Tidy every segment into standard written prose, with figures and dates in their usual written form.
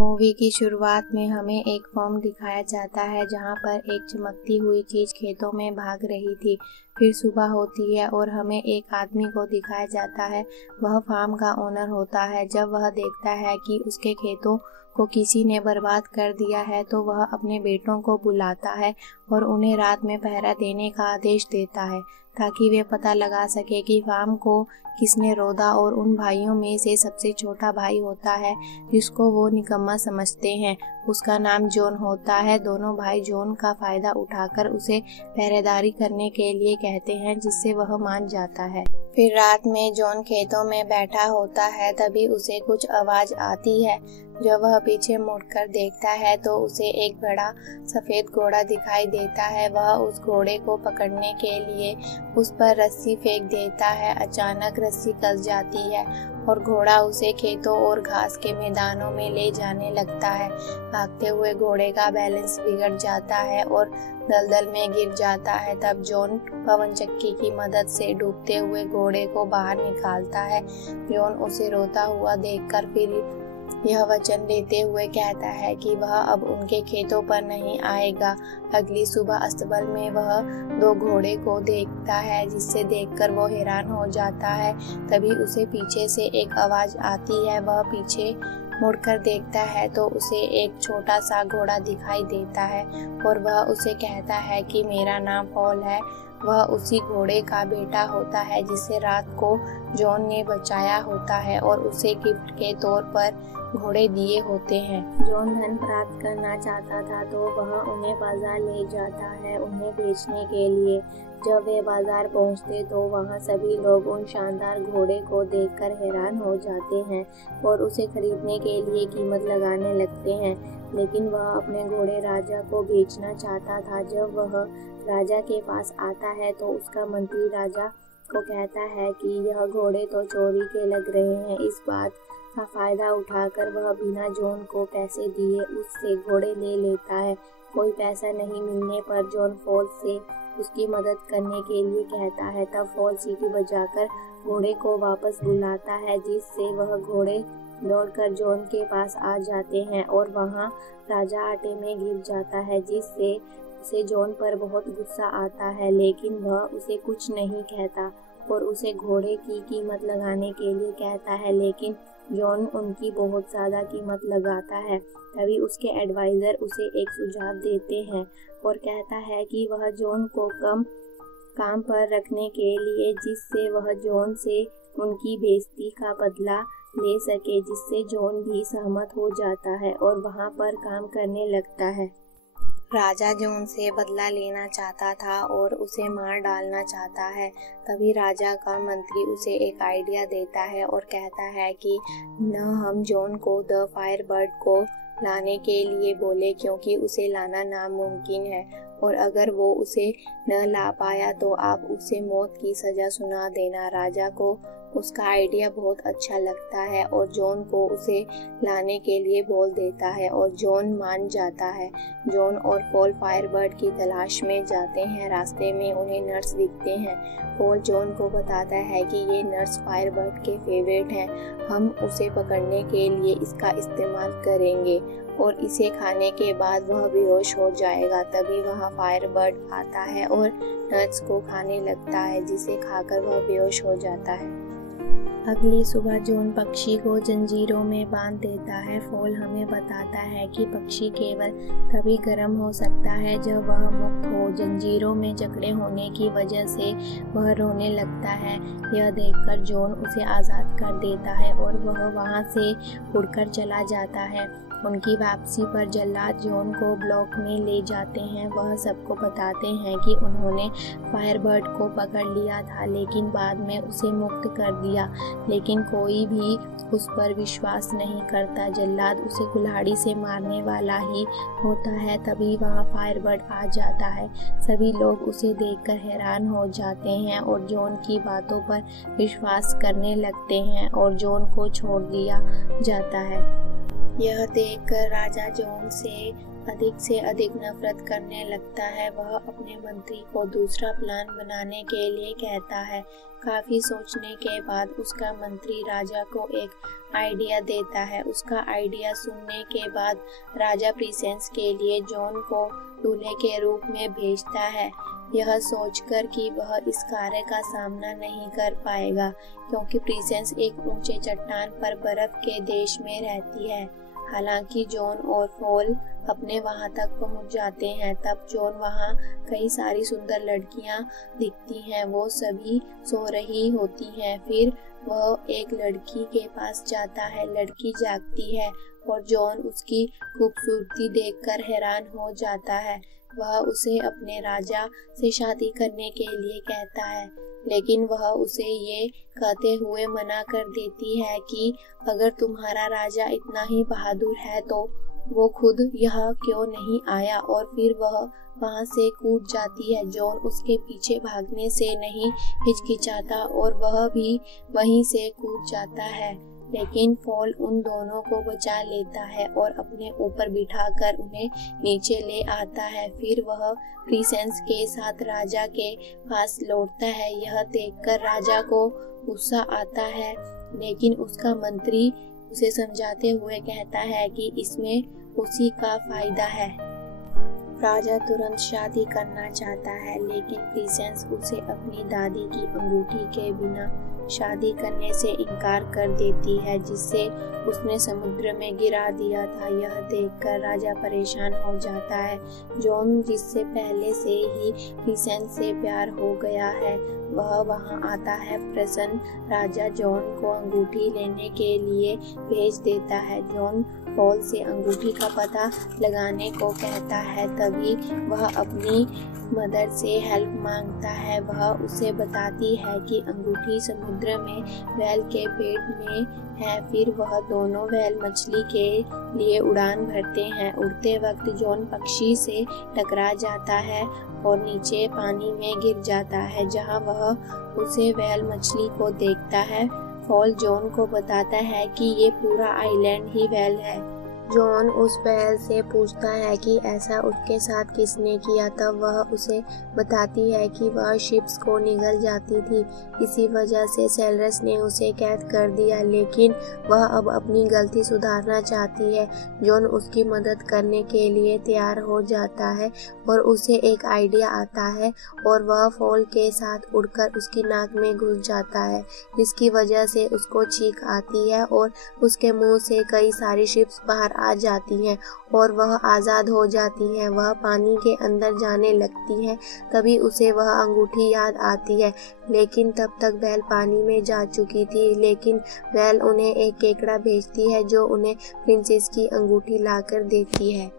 Movie की शुरुआत में हमें एक फार्म दिखाया जाता है जहां पर एक चमकती हुई चीज खेतों में भाग रही थी। फिर सुबह होती है और हमें एक आदमी को दिखाया जाता है। वह फार्म का ओनर होता है। जब वह देखता है कि उसके खेतों को किसी ने बर्बाद कर दिया है तो वह अपने बेटों को बुलाता है और उन्हें रात में पहरा देने का आदेश देता है ताकि वे पता लगा सके कि फार्म को किसने रौंदा। और उन भाइयों में से सबसे छोटा भाई होता है जिसको वो निकम्मा समझते हैं। उसका नाम जॉन होता है। दोनों भाई जॉन का फायदा उठाकर उसे पहरेदारी करने के लिए कहते हैं जिससे वह मान जाता है। फिर रात में जॉन खेतों में बैठा होता है, तभी उसे कुछ आवाज आती है। जब वह पीछे मुड़कर देखता है तो उसे एक बड़ा सफेद घोड़ा दिखाई देता है। वह उस घोड़े को पकड़ने के लिए उस पर रस्सी फेंक देता है। अचानक रस्सी कस जाती है और घोड़ा उसे खेतों और घास के मैदानों में ले जाने लगता है। भागते हुए घोड़े का बैलेंस बिगड़ जाता है और दलदल में गिर जाता है। तब जॉन पवन चक्की की मदद से डूबते हुए घोड़े को बाहर निकालता है। जॉन उसे रोता हुआ देखकर फिर यह वचन लेते हुए कहता है कि वह अब उनके खेतों पर नहीं आएगा। अगली सुबह अस्तबल में वह दो घोड़े को देखता है जिससे देखकर वो हैरान हो जाता है। तभी उसे पीछे से एक आवाज आती है। वह पीछे मुड़कर देखता है तो उसे एक छोटा सा घोड़ा दिखाई देता है और वह उसे कहता है कि मेरा नाम पॉल है। वह उसी घोड़े का बेटा होता है जिसे रात को जॉन ने बचाया होता है और उसे गिफ्ट के तौर पर घोड़े दिए होते हैं। जॉन धन प्राप्त करना चाहता था तो वह उन्हें बाजार ले जाता है उन्हें बेचने के लिए। जब वे बाजार पहुंचते तो वहां सभी लोग उन शानदार घोड़े को देखकर हैरान हो जाते हैं और उसे खरीदने के लिए कीमत लगाने लगते हैं। लेकिन वह अपने घोड़े राजा को बेचना चाहता था। जब वह राजा के पास आता है तो उसका मंत्री राजा को कहता है कि यह घोड़े तो चोरी के लग रहे हैं। इस बात का फायदा उठाकर वह बिना जॉन को पैसे दिए उससे घोड़े ले लेता है। कोई पैसा नहीं मिलने पर जॉन फॉल से उसकी मदद करने के लिए कहता है। तब फॉल सीटी बजाकर घोड़े को वापस बुलाता है जिससे वह घोड़े दौड़कर जॉन के पास आ जाते हैं और वहां राजा आटे में गिर जाता है जिससे उसे जॉन पर बहुत गुस्सा आता है। लेकिन वह उसे कुछ नहीं कहता और उसे घोड़े की कीमत लगाने के लिए कहता है। लेकिन जॉन उनकी बहुत ज़्यादा कीमत लगाता है। तभी उसके एडवाइज़र उसे एक सुझाव देते हैं और कहता है कि वह जॉन को कम काम पर रखने के लिए जिससे वह जॉन से उनकी बेइज्जती का बदला ले सके, जिससे जॉन भी सहमत हो जाता है और वहाँ पर काम करने लगता है। राजा जॉन से बदला लेना चाहता था और उसे मार डालना चाहता है। तभी राजा का मंत्री उसे एक आइडिया देता है और कहता है कि न हम जॉन को द फायर बर्ड को लाने के लिए बोले क्योंकि उसे लाना नामुमकिन है और अगर वो उसे न ला पाया तो आप उसे मौत की सज़ा सुना देना। राजा को उसका आइडिया बहुत अच्छा लगता है और जॉन को उसे लाने के लिए बोल देता है और जॉन मान जाता है। जॉन और पॉल फायरबर्ड की तलाश में जाते हैं। रास्ते में उन्हें नर्स दिखते हैं। पॉल जॉन को बताता है कि ये नर्स फायरबर्ड के फेवरेट हैं। हम उसे पकड़ने के लिए इसका इस्तेमाल करेंगे और इसे खाने के बाद वह बेहोश हो जाएगा। तभी वहाँ फायरबर्ड आता है और नर्स को खाने लगता है जिसे खाकर वह बेहोश हो जाता है। अगली सुबह जॉन पक्षी को जंजीरों में बांध देता है। फॉल हमें बताता है कि पक्षी केवल तभी गर्म हो सकता है जब वह मुक्त हो। जंजीरों में जकड़े होने की वजह से वह रोने लगता है। यह देखकर जॉन उसे आज़ाद कर देता है और वह वहां से उड़कर चला जाता है। उनकी वापसी पर जल्लाद जॉन को ब्लॉक में ले जाते हैं। वह सबको बताते हैं कि उन्होंने फायरबर्ड को पकड़ लिया था लेकिन बाद में उसे मुक्त कर दिया, लेकिन कोई भी उस पर विश्वास नहीं करता। जल्लाद उसे कुल्हाड़ी से मारने वाला ही होता है। तभी वहाँ फायरबर्ड आ जाता है। सभी लोग उसे देखकर हैरान हो जाते हैं और जॉन की बातों पर विश्वास करने लगते हैं और जॉन को छोड़ दिया जाता है। यह देखकर राजा जॉन से अधिक से अधिक नफरत करने लगता है। वह अपने मंत्री को दूसरा प्लान बनाने के लिए कहता है। काफी सोचने के बाद उसका मंत्री राजा को एक आइडिया देता है। उसका आइडिया सुनने के बाद राजा प्रिंसेस के लिए जॉन को दूल्हे के रूप में भेजता है, यह सोचकर कि वह इस कार्य का सामना नहीं कर पाएगा क्योंकि प्रिंसेस एक ऊंचे चट्टान पर बर्फ के देश में रहती है। हालांकि जॉन और फॉल अपने वहां तक पहुंच जाते हैं, तब जॉन वहां कई सारी सुंदर लड़कियां दिखती हैं। वो सभी सो रही होती हैं। फिर वह एक लड़की के पास जाता है। लड़की जागती है और जॉन उसकी खूबसूरती देखकर हैरान हो जाता है। वह उसे अपने राजा से शादी करने के लिए कहता है, लेकिन वह उसे ये कहते हुए मना कर देती है कि अगर तुम्हारा राजा इतना ही बहादुर है तो वो खुद यहाँ क्यों नहीं आया, और फिर वह वहाँ से कूद जाती है। जॉन उसके पीछे भागने से नहीं हिचकिचाता और वह भी वहीं से कूद जाता है, लेकिन फॉल उन दोनों को बचा लेता है और अपने ऊपर बिठाकर उन्हें नीचे ले आता है। फिर वह प्रिंसेस के साथ राजा के पास लौटता है। यह देखकर राजा को गुस्सा आता है, लेकिन उसका मंत्री उसे समझाते हुए कहता है कि इसमें उसी का फायदा है। राजा तुरंत शादी करना चाहता है, लेकिन प्रिंसेस उसे अपनी दादी की अंगूठी के बिना शादी करने से इनकार कर देती है, जिससे उसने समुद्र में गिरा दिया था। यह देखकर राजा परेशान हो जाता है। जॉन, जिससे पहले से ही प्रिंसेस से प्यार हो गया है, वह वहां आता है। प्रसन्न राजा जॉन को अंगूठी लेने के लिए भेज देता है। जॉन फॉल से अंगूठी का पता लगाने को कहता है। तभी वह अपनी मदर से हेल्प मांगता है। वह उसे बताती है कि अंगूठी समुद्र में व्हेल के पेट में है। फिर वह दोनों व्हेल मछली के लिए उड़ान भरते हैं। उड़ते वक्त जॉन पक्षी से टकरा जाता है और नीचे पानी में गिर जाता है, जहां वह उसे व्हेल मछली को देखता है। फॉल जॉन को बताता है कि ये पूरा आइलैंड ही व्हेल है। जॉन उस व्हेल से पूछता है कि ऐसा उसके साथ किसने किया, तब वह उसे बताती है कि वह शिप्स को निगल जाती थी, इसी वजह से सेलरस ने उसे कैद कर दिया, लेकिन वह अब अपनी गलती सुधारना चाहती है। जॉन उसकी मदद करने के लिए तैयार हो जाता है और उसे एक आइडिया आता है और वह फॉल के साथ उड़कर उसकी नाक में घुस जाता है, जिसकी वजह से उसको छींक आती है और उसके मुंह से कई सारी शिप्स बाहर आ जाती हैं और वह आज़ाद हो जाती हैं। वह पानी के अंदर जाने लगती हैं। तभी उसे वह अंगूठी याद आती है, लेकिन तब तक व्हेल पानी में जा चुकी थी। लेकिन व्हेल उन्हें एक केकड़ा भेजती है जो उन्हें प्रिंसेस की अंगूठी लाकर देती है।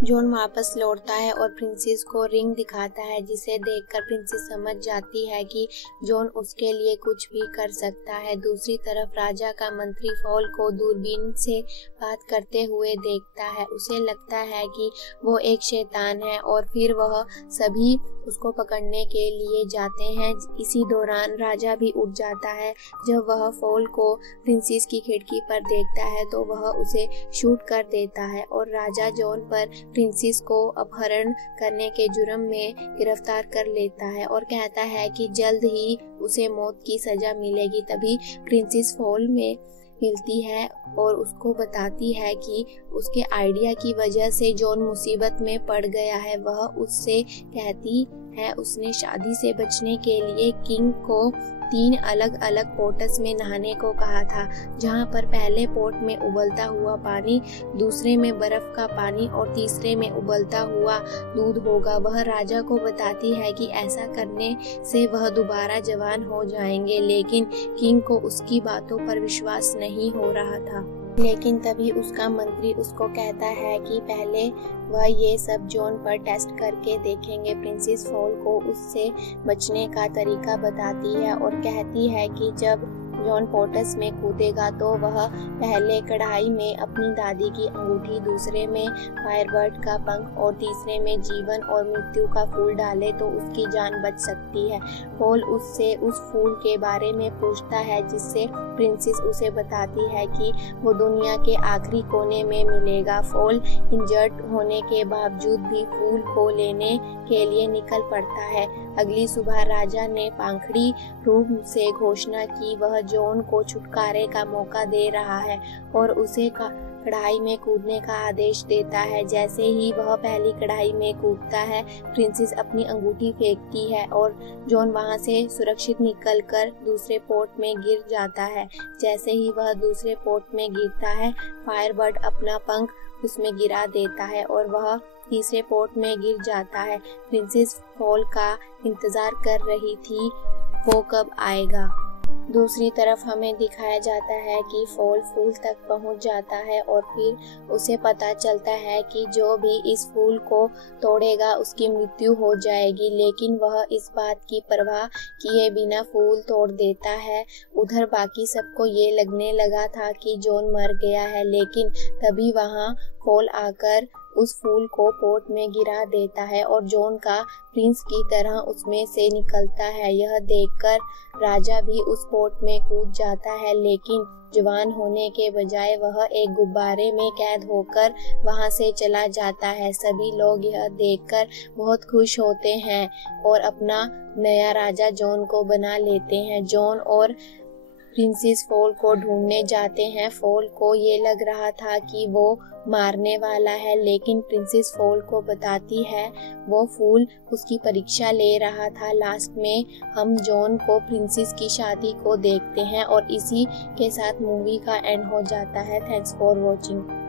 जॉन वापस लौटता है और प्रिंसेस को रिंग दिखाता है, जिसे देखकर प्रिंसेस समझ जाती है कि जॉन उसके लिए कुछ भी कर सकता है। दूसरी तरफ राजा का मंत्री फॉल को दूरबीन से बात करते हुए देखता है। उसे लगता है कि वो एक शैतान है और फिर वह सभी उसको पकड़ने के लिए जाते हैं। इसी दौरान राजा भी उठ जाता है। जब वह फॉल को प्रिंसेस की खिड़की पर देखता है तो वह उसे शूट कर देता है और राजा जॉन पर प्रिंसेस को अपहरण करने के जुर्म में गिरफ्तार कर लेता है और कहता है कि जल्द ही उसे मौत की सजा मिलेगी। तभी प्रिंसेस फॉल में मिलती है और उसको बताती है कि उसके आइडिया की वजह से जॉन मुसीबत में पड़ गया है। वह उससे कहती है उसने शादी से बचने के लिए किंग को 3 अलग अलग पोट्स में नहाने को कहा था, जहां पर पहले पोट में उबलता हुआ पानी, दूसरे में बर्फ का पानी और तीसरे में उबलता हुआ दूध होगा। वह राजा को बताती है कि ऐसा करने से वह दोबारा जवान हो जाएंगे, लेकिन किंग को उसकी बातों पर विश्वास नहीं हो रहा था। लेकिन तभी उसका मंत्री उसको कहता है कि पहले वह ये सब जॉन पर टेस्ट करके देखेंगे। प्रिंसेस फॉल को उससे बचने का तरीका बताती है और कहती है कि जब जॉन पोटस में कूदेगा तो वह पहले कढ़ाई में अपनी दादी की अंगूठी, दूसरे में फायरबर्ड का पंख और तीसरे में जीवन और मृत्यु का फूल डाले तो उसकी जान बच सकती है। फॉल उससे उस फूल के बारे में पूछता है जिससे प्रिंसेस उसे बताती है कि वो दुनिया के आखिरी कोने में मिलेगा। फॉल इंजर्ड होने के बावजूद भी फूल को लेने के लिए निकल पड़ता है। अगली सुबह राजा ने पंखड़ी रूप से घोषणा की वह जॉन को छुटकारे का मौका दे रहा है और उसे कढ़ाई में कूदने का आदेश देता है। जैसे ही वह पहली कढ़ाई में कूदता है, प्रिंसेस अपनी अंगूठी फेंकती है और जॉन वहां से सुरक्षित निकलकर दूसरे पोर्ट में गिर जाता है। जैसे ही वह दूसरे पोर्ट में गिरता है, फायरबर्ड अपना पंख उसमें गिरा देता है और वह तीसरे पोर्ट में गिर जाता है। प्रिंसेस फॉल का इंतजार कर रही थी, वो कब आएगा। दूसरी तरफ हमें दिखाया जाता है कि फॉल फूल तक पहुंच जाता है और फिर उसे पता चलता है कि जो भी इस फूल को तोड़ेगा उसकी मृत्यु हो जाएगी, लेकिन वह इस बात की परवाह किए बिना फूल तोड़ देता है। उधर बाकी सबको ये लगने लगा था कि जॉन मर गया है, लेकिन तभी वहां फॉल आकर उस फूल को पोर्ट में गिरा देता है और जॉन का प्रिंस की तरह उसमें से निकलता है। यह देखकर राजा भी उस पोर्ट में कूद जाता है, लेकिन जवान होने के बजाय वह एक गुब्बारे में कैद होकर वहां से चला जाता है। सभी लोग यह देखकर बहुत खुश होते हैं और अपना नया राजा जॉन को बना लेते हैं। जॉन और प्रिंसेस फॉल को ढूंढने जाते हैं। फॉल को ये लग रहा था कि वो मारने वाला है, लेकिन प्रिंसेस फॉल को बताती है वो फूल उसकी परीक्षा ले रहा था। लास्ट में हम जॉन को प्रिंसेस की शादी को देखते हैं और इसी के साथ मूवी का एंड हो जाता है। Thanks for watching.